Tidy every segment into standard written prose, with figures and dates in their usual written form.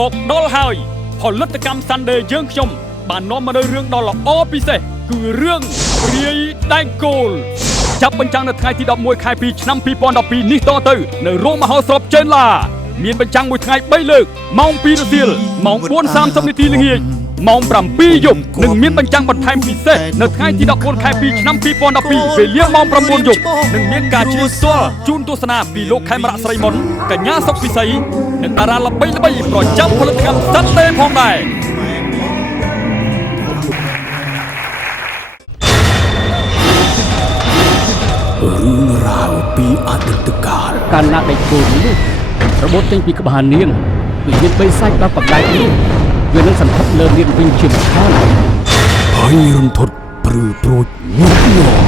មកដល់ហើយផលិតកម្ម Sunday យើងខ្ញុំបាននាំមកនៅរឿងដ៏ល្អពិសេសគឺរឿងរាយដែកគោលចាប់បញ្ចាំងនៅថ្ងៃទី11ខែ2ឆ្នាំ2012នេះតទៅនៅរោងមហោស្រពចេនឡាមានបញ្ចាំងមួយថ្ងៃ3លើកម៉ោង2រសៀលម៉ោង 4:30 នាទីល្ងាចម៉ោង 7 យប់និងមានបញ្ចាំងបន្ថែមពិសេសនៅថ្ងៃទី14ខែ2ឆ្នាំ2012វេលាម៉ោង 9 យប់និងមានការជួយផ្ទាល់ជូនទស្សនាពីលោកខេមរៈស្រីមុនកញ្ញាសុកពិសីនិងតារាល្បីៗប្រចាំផលិតកម្ម Sunday ផងដែររឿងរ៉ាវពីអតីតកាលកាលណាដេកគោលនេះរបូតចេញពីក្បាលនាងវាមានបីសាច់ដល់កម្ដៅនេះវានឹងសន្ធប់លើនាងវិញជាមិនខានហើយរន្ធត់ព្រឺព្រួចងប់ងល់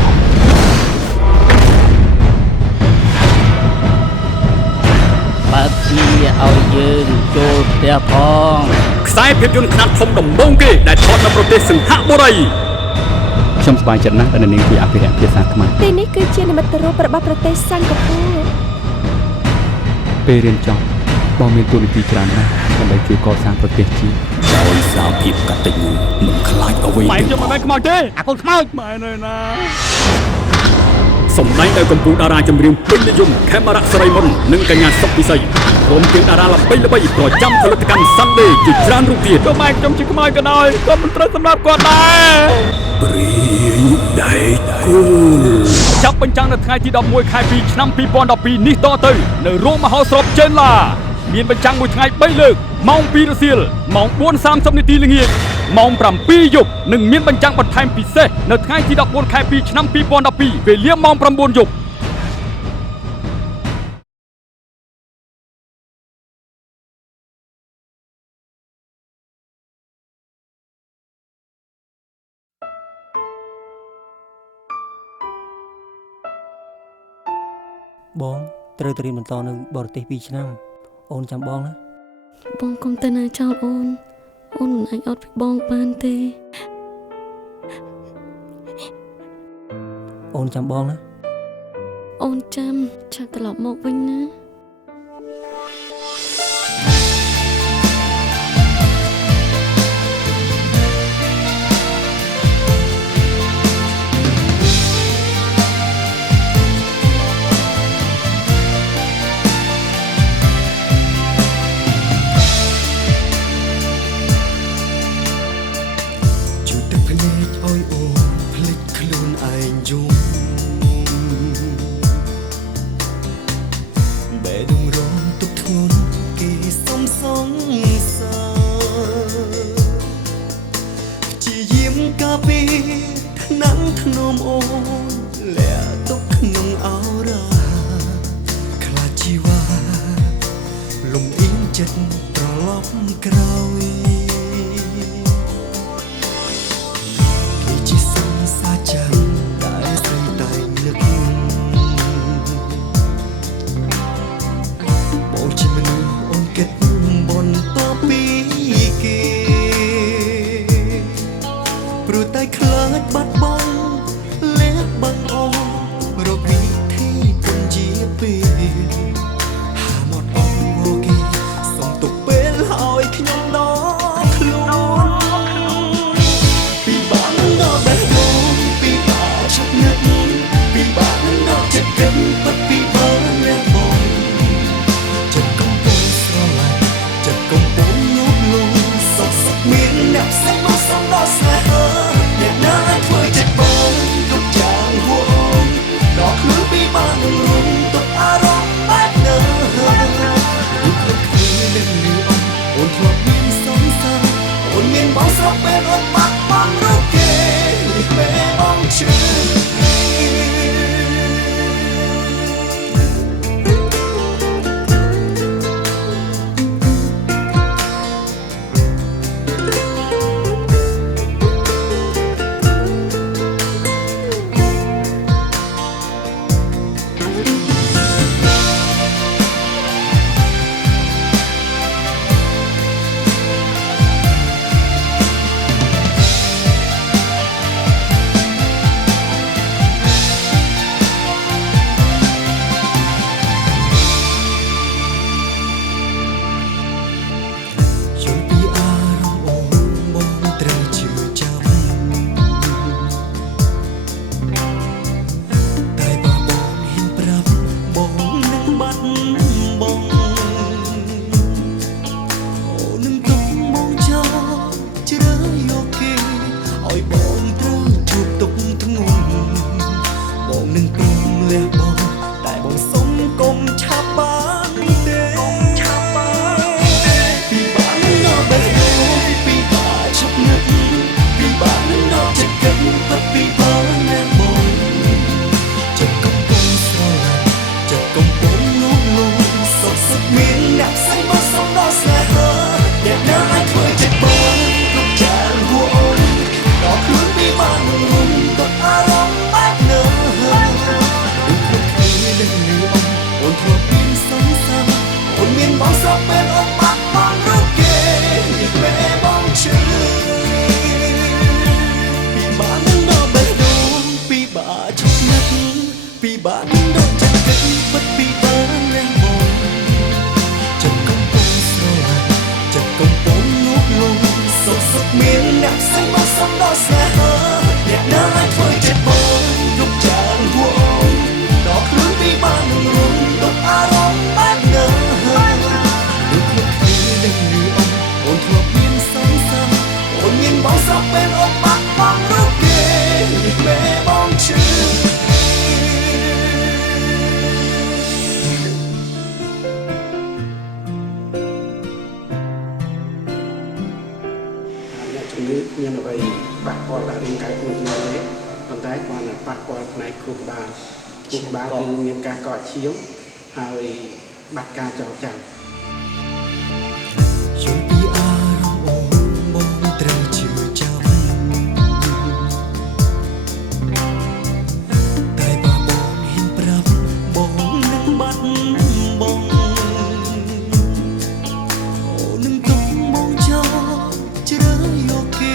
បើជាឲ្យយើងចូលផ្ទះផងខ្សែភាពយន្តខ្នាតធំដំបូងគេដែលថតនៅប្រទេសសិង្ហបុរីខ្ញុំសប្បាយចិត្តណាស់ដែលនាងជាអភិរក្សភាសាខ្មែរទីនេះគឺជានិមិត្តរូបរបស់ប្រទេសសិង្ហបុរីពេលរៀនចប់បងមានទូនាទីច្រើនណាស់ដើម្បីជួយកសាងប្រទេសជាតិដោយសារភាពកតញ្ញូមិនខ្លាចអ្វីម៉ែខ្ញុំមិនមែនខ្មោចទេអាកូនខ្មោចម៉ែនៅណាសម្ដែងដោយកម្ពុជាតារាចម្រៀងពេញនិយមខេមរៈស្រីមុននិងកញ្ញាសុកពិសីព្រមទាំងតារាល្បីៗប្រចាំផលិតកម្ម Sunday ជាច្រើនរូបទៀតក៏ម៉ែខ្ញុំជាខ្មោចក៏ដោយក៏មិនត្រូវសម្រាប់គាត់ដែរព្រាយដែកគោលចាប់បញ្ចាំងនៅថ្ងៃទី11ខែ2ឆ្នាំ2012នេះតទៅនៅរោងមហោស្រពចេនឡាមានបញ្ចាំងមួយថ្ងៃ3លើកម៉ោង 2 រសៀលម៉ោង 4:30 នាទីល្ងាចម៉ោង 7 យប់និងមានបញ្ចាំងបន្ថែមពិសេសនៅថ្ងៃទី14ខែ2ឆ្នាំ2012វេលាម៉ោង 9 យប់បងត្រូវទៅរៀនបន្តនៅបរទេស2ឆ្នាំអូនចាំបងណាបងកុំទៅណាចោលអូនមិនអាចអត់ពីបងបានទេអូនចាំបងណាអូនចាំត្រឡប់មកវិញណាត្រឡប់ក្រោយគេជាសង្សារចាំដែលស្រីតែនឹកបងជាមនុស្សអូនគិតបន្តពីគេព្រោះតែខ្លាចបាត់បង់លះប កំពុងងប់លងសុខសុខមានអ្នកផ្សេងមកសំដៅស្នេហាអ្នកណាអាចធ្វើចិត្តបងគ្រប់ចានហួអូនដល់ខ្លួនពីបានរុំទៅអារម្មណ៍បែបណានឹងលឺអូនធ្លាប់មានសង្សារអូនមានបងស្រាប់ពេលអូនបាត់បង់រូបគេពេលបងជឿពីបានដល់បេះដូងពីបាជិតណាស់ពីបានដល់ចិត្តគិតពិតពីបានលះបងចិត្តកំពុងស្រឡាញ់ចិត្តកំពុងងប់លងសុខសុខមានអ្នកផ្សេងមកសំដៅស្នេហាអ្នកណាអាចធ្វើចិត្តបងគ្រប់យ៉ាងហួអូនដល់ខ្លួនពីបានរុំទៅអារម្មណ៍បែបណាដូចខ្លួនគ្នានឹងលឺអូនធ្លាប់មានសង្សារអូនមានបងស្រាប់ពេលអូនបាត់បង់រូបគេពេលបងជឿជំងឺមានអ្វីប៉ះពាល់ដល់រាងកាយខ្លួនយើងទេប៉ុន្តែគ្រាន់តែប៉ះពាល់ផ្នែកខួរក្បាលគឺមានការកកឈាមហើយបាត់ការចងចាំ យល់ពីអារម្មណ៍អូនបងត្រូវជឿចាំតែបើបងហ៊ានប្រាប់បងនឹងបាត់បង់អូននឹងទុកបងចោលជ្រើយកគេ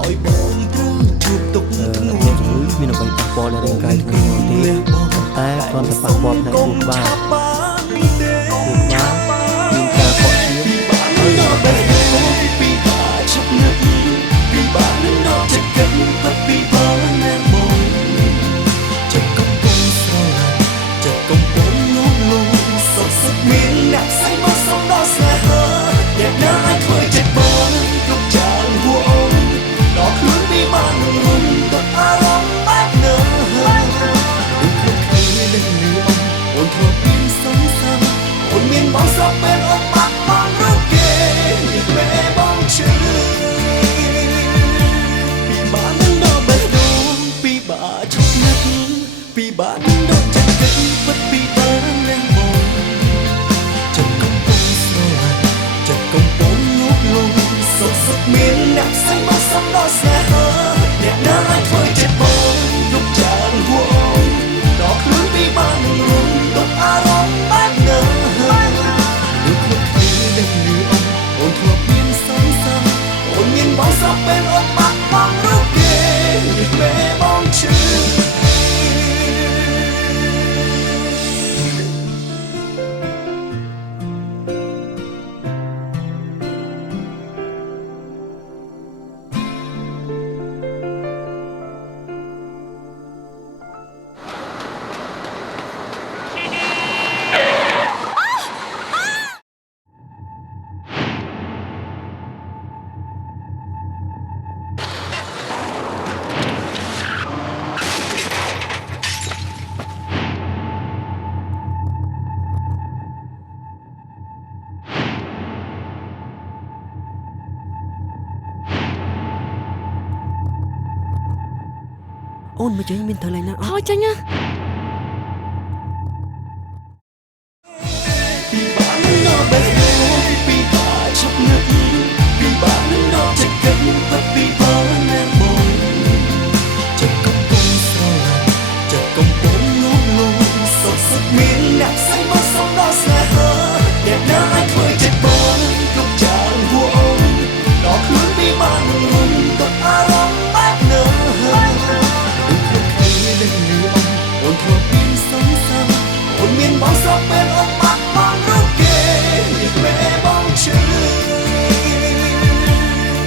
ឲ្យបងត្រូវជួបទុកធ្ងន់ អ្នកជំងឺមានអ្វីប៉ះពាល់ដល់រាងកាយខ្លួនទេតែគ្រាន់តែប៉ះពាល់ផ្នែកខួរក្បាលមានការកកឈាម ដល់បេះដូងពីបាជិតណាស់ពីបានដល់ចិត្តគិតពិតពីបានណាបងចិត្តកំពុងស្រឡាញ់ចិត្តកំពុងងប់លងសុខសុខមានអ្នកផ្សេងមកសំដៅស្នេហាអ្នកណាអាចធ្វើចិត្តបងគ្រប់យ៉ាងហួអូនដល់ខ្លួនពីបានរុំទៅអារម្មណ៍បែបណាដូចគ្នានឹងលឺអូនធ្លាប់មានសង្សារអូនមានបងស្រាប់ពេលអូនបាត់បង់រូបគេពេលបងជឿពីបានដល់បេះដូងពីបាជិតណាស់ពីបានដល់ចិត្តគិតពិតពីបានលះបងចិត្តកំពុងស្រឡាញ់ចិត្តកំពុងងប់លងសុខសុខមានអ្នកផ្សេងមកសំដៅស្នេហាអ្នកណាអាចធ្វើចិត្តបងគ្រប់យ៉ាងហួអូនដល់ខ្លួនពីបានរុំទៅអារម្មណ៍បែបណាដូចខ្លួនគ្នានឹងលឺអូនធ្លាប់មានសង្សារអូនមានបងស្រាប់ពេលអូនបាត់បង់រូបគេពេលបងជឿ អូនមកចេញមានធ្វើឡើងណាអត់ thôi chanh á ពីបានដល់បេះដូងពីបាជិតណាស់ពីបានដល់ចិត្តគិតពិតពីបានណាបងចិត្តកំពុងស្រឡាញ់ចិត្តកំពុងងប់លងសុខសុខមានអ្នកផ្សេងមកសំដៅស្នេហាអ្នកណាអាចធ្វើចិត្តបងគ្រប់យ៉ាងហួអូនដល់ខ្លួនពីបានរុំទៅអារម្មណ៍បែបណានឹងលឺអូនធ្លាប់មានសង្សារអូនមានបងស្រាប់ពេលអូនបាត់បង់រូបគេពេលបងជឿ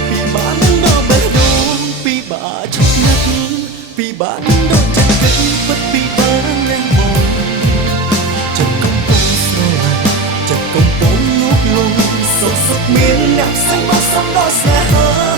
ពីបានដល់បេះដូងពីបាជិតណាស់ពីបានដល់ចិត្តគិតពិតពីបានលះបងចិត្តកំពុងស្រឡាញ់ចិត្តកំពុងងប់លងសុខសុខមានអ្នកផ្សេងមកសំដៅស្នេហា